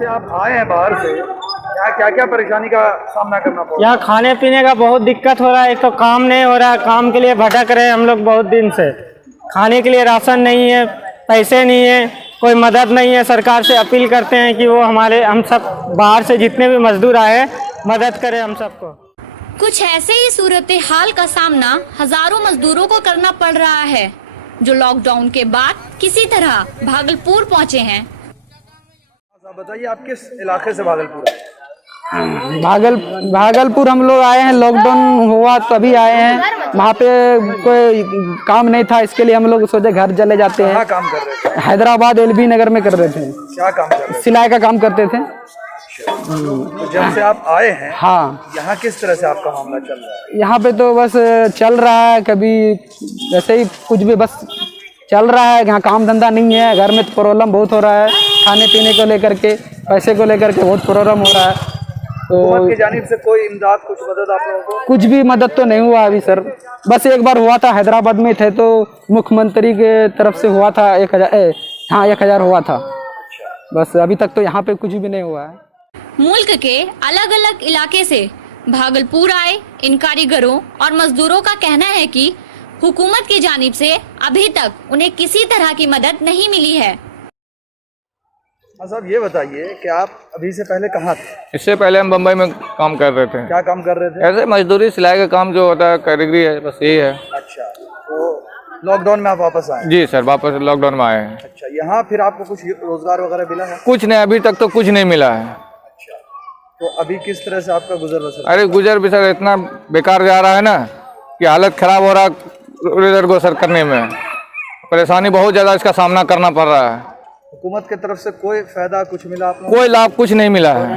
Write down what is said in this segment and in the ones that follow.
से आप आए हैं बाहर से, क्या क्या परेशानी का सामना करना पड़ा? यहाँ खाने पीने का बहुत दिक्कत हो रहा है। एक तो काम नहीं हो रहा है, काम के लिए भटक रहे हैं हम लोग बहुत दिन से। खाने के लिए राशन नहीं है, पैसे नहीं है, कोई मदद नहीं है। सरकार से अपील करते हैं कि वो हम सब बाहर से जितने भी मजदूर आए हैं मदद करें हम सबको। कुछ ऐसे ही सूरत हाल का सामना हजारों मजदूरों को करना पड़ रहा है, जो लॉकडाउन के बाद किसी तरह भागलपुर पहुंचे हैं। बताइए, आप किस इलाके से भागलपुर आए? भागलपुर हम लोग आए हैं, लॉकडाउन हुआ तभी आए हैं। वहाँ पे कोई काम नहीं था, इसके लिए हम लोग सोचे घर चले जाते हैं। कहाँ काम कर रहे थे? हैदराबाद एलबी नगर में कर रहे थे। क्या काम कर रहे थे? सिलाई का काम करते थे। तो जब से आप आए हैं, हाँ, यहाँ किस तरह से आपका मामला चल रहा है? यहाँ पे तो बस चल रहा है, कभी ऐसे ही कुछ भी बस चल रहा है। यहाँ काम धंधा नहीं है, घर में प्रॉब्लम बहुत हो रहा है, खाने पीने को लेकर के, पैसे को लेकर के बहुत प्रॉब्लम हो रहा है। तो हुकूमत की जानिब से कोई इमदाद, कुछ मदद आप लोगों को? कुछ भी मदद तो नहीं हुआ अभी सर। बस एक बार हुआ था, हैदराबाद में थे तो मुख्यमंत्री के तरफ से हुआ था 1000 हुआ था। बस अभी तक तो यहाँ पे कुछ भी नहीं हुआ है। मुल्क के अलग अलग इलाके से भागलपुर आए इन कारीगरों और मजदूरों का कहना है कि हुकूमत की जानिब से अभी तक उन्हें किसी तरह की मदद नहीं मिली है। साहब, ये बताइए कि आप अभी से पहले कहाँ थे? इससे पहले हम बम्बई में काम कर रहे थे। क्या काम कर रहे थे? ऐसे मजदूरी सिलाई का काम जो होता है, कारीगरी है, बस यही है। अच्छा, तो लॉकडाउन में आप वापस आए? जी सर, वापस लॉकडाउन में आए हैं। अच्छा, यहाँ फिर आपको कुछ रोजगार वगैरह मिला है? कुछ नहीं, अभी तक तो कुछ नहीं मिला है। अच्छा, तो अभी किस तरह से आपका गुजर बसर? अरे गुजर बसर इतना बेकार जा रहा है ना कि हालत खराब हो रहा है इधर गुजर करने में। परेशानी बहुत ज़्यादा इसका सामना करना पड़ रहा है। हुकूमत की तरफ से कोई फायदा कुछ मिला आप लोगों को? कोई लाभ कुछ नहीं मिला है।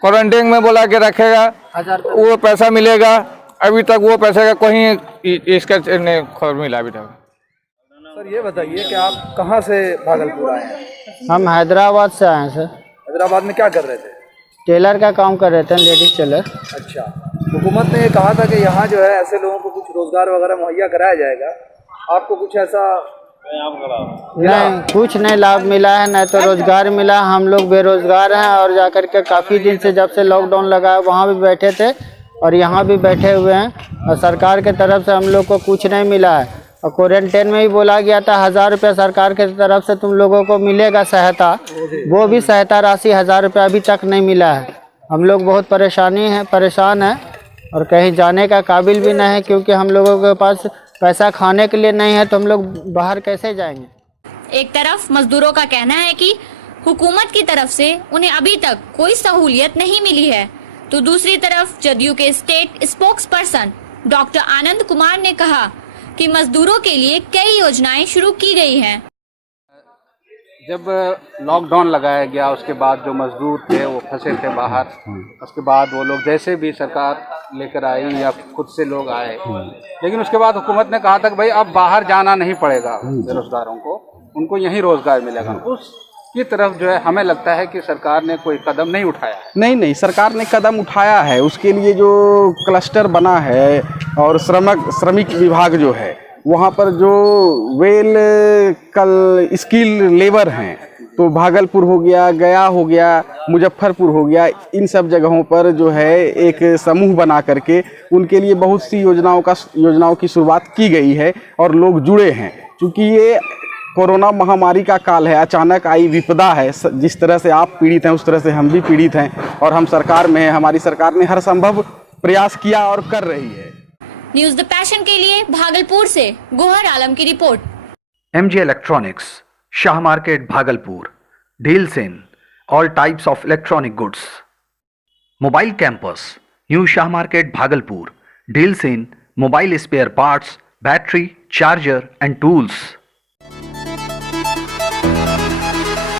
क्वारंटीन में बोला के रखेगा, वो पैसा मिलेगा। अभी तक वो पैसे का कोई इसका नहीं खबर मिला अभी तक। सर, ये बताइए कि आप कहाँ से भागलपुर आए हैं? हम हैदराबाद से आए हैं सर। हैदराबाद में क्या कर रहे थे? टेलर का काम कर रहे थे, लेडीज टेलर। अच्छा, हुकूमत ने ये कहा था कि यहाँ जो है ऐसे लोगों को कुछ रोजगार वगैरह मुहैया कराया जाएगा, आपको कुछ ऐसा? नहीं, कुछ नहीं लाभ मिला है, न तो रोजगार मिला। हम लोग बेरोजगार हैं और जाकर के काफ़ी दिन से, जब से लॉकडाउन लगा है वहाँ भी बैठे थे और यहाँ भी बैठे हुए हैं और सरकार के तरफ से हम लोग को कुछ नहीं मिला है। और क्वारंटाइन में ही बोला गया था 1000 रुपया सरकार के तरफ से तुम लोगों को मिलेगा सहायता, वो भी सहायता राशि 1000 रुपया अभी तक नहीं मिला है। हम लोग बहुत परेशान हैं और कहीं जाने का काबिल भी नहीं है, क्योंकि हम लोगों के पास पैसा खाने के लिए नहीं है, तो हम लोग बाहर कैसे जाएंगे। एक तरफ मजदूरों का कहना है कि हुकूमत की तरफ से उन्हें अभी तक कोई सहूलियत नहीं मिली है, तो दूसरी तरफ जदयू के state spokes person doctor Anand Kumar ने कहा कि मजदूरों के लिए कई योजनाएं शुरू की गई हैं। जब लॉकडाउन लगाया गया उसके बाद जो मजदूर थे वो फंसे थे बाहर, उसके बाद वो लोग जैसे भी सरकार लेकर आई या खुद से लोग आए, लेकिन उसके बाद हुकूमत ने कहा था कि भाई अब बाहर जाना नहीं पड़ेगा बेरोजगारों को, उनको यहीं रोजगार मिलेगा। उसकी तरफ जो है हमें लगता है कि सरकार ने कोई कदम नहीं उठाया है। नहीं, सरकार ने कदम उठाया है। उसके लिए जो क्लस्टर बना है और श्रमिक विभाग जो है, वहाँ पर जो स्किल लेबर हैं, तो भागलपुर हो गया, गया हो गया, मुजफ्फरपुर हो गया, इन सब जगहों पर जो है एक समूह बना करके उनके लिए बहुत सी योजनाओं की शुरुआत की गई है और लोग जुड़े हैं। क्योंकि ये कोरोना महामारी का काल है, अचानक आई विपदा है। जिस तरह से आप पीड़ित हैं उस तरह से हम भी पीड़ित हैं और हम सरकार में हैं। हमारी सरकार ने हर संभव प्रयास किया और कर रही है। न्यूज़ द पैशन के लिए भागलपुर से गोहर आलम की report. MG Electronics, Shah Market, Bhagalpur, deals in all types of electronic goods. Mobile Campus, New Shah Market, Bhagalpur, deals in mobile spare parts, battery, charger and tools.